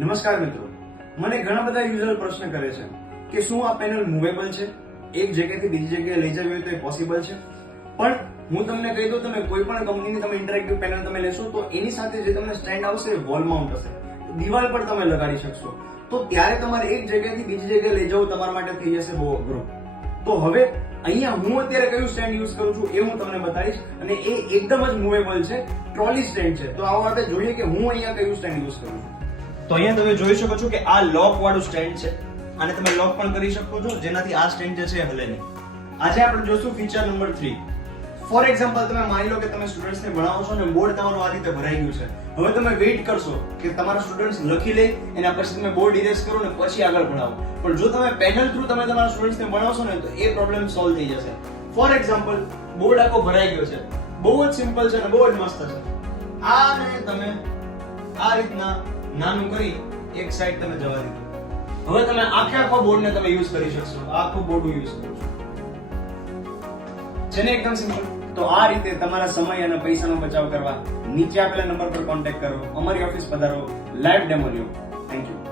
નમસ્કાર મિત્રો, મને ઘણા બધા યુઝર પ્રશ્ન કરે છે કે શું આ પેનલ મૂવેબલ છે, એક જગ્યાએથી બીજી જગ્યાએ લઈ જવી હોય તો એ પોસિબલ છે. પણ હું તમને કહી દઉં, તમે કોઈ પણ કંપનીની તમે ઇન્ટરેક્ટિવ પેનલ તમે લેશો તો એની સાથે જે તમને સ્ટેન્ડ આવશે એ વોલ માઉન્ટ હશે, દિવાલ પર તમે લગાડી શકશો. તો ત્યારે તમારે એક જગ્યાએથી બીજી જગ્યાએ લઈ જવું તમારા માટે થઈ જશે બહુ અઘરું. તો હવે અહીંયા હું અત્યારે કયું સ્ટેન્ડ યુઝ કરું છું એ હું તમને બતાવીશ, અને એ એકદમ જ મૂવેબલ છે, ટ્રોલી સ્ટેન્ડ છે. તો આવો આપણે જોઈએ કે હું અહીંયા કયું સ્ટેન્ડ યુઝ કરું છું. તો અહીંયા તમે જોઈ શકો છો કે આ લોક વાળું સ્ટેન્ડ છે, અને તમે લોક પણ કરી શકો છો, જેનાથી આ સ્ટેન્ડ જે છે એ હલે નહીં. આજે આપણે જોશું ફીચર નંબર 3. ફોર એક્ઝામ્પલ, તમે માની લો કે તમે સ્ટુડન્ટ્સને ભણાવો છો અને બોર્ડ તમારું આ રીતે ભરાઈ ગયું છે. હવે તમે વેઇટ કરશો કે તમારા સ્ટુડન્ટ્સ લખી લે, એના પછી તમે બોર્ડ ઇરેઝ કરો ને પછી આગળ ભણાવો. પણ જો તમે પેનલ થ્રુ તમે તમારા સ્ટુડન્ટ્સને ભણાવશો ને તો એ પ્રોબ્લેમ સોલ્વ થઈ જશે. ફોર એક્ઝામ્પલ, બોર્ડ આખો ભરાઈ ગયો છે, બહુ જ સિમ્પલ છે અને બહુ જ મસ્ત છે. આને તમે આ રીતના નાનું કરી એક સાઈડ તમે જવા દીધું. હવે તમે આખો બોર્ડને તમે યુઝ કરી શકશો. આખું બોર્ડ યુઝ કરો છો છે ને, એકદમ સિમ્પલ. તો આ રીતે તમારા સમય અને પૈસાનો બચાવ કરવા નીચે આપેલા નંબર પર કોન્ટેક્ટ કરો, અમારી ઓફિસ પધારો, લાઈવ ડેમો લ્યો. Thank you.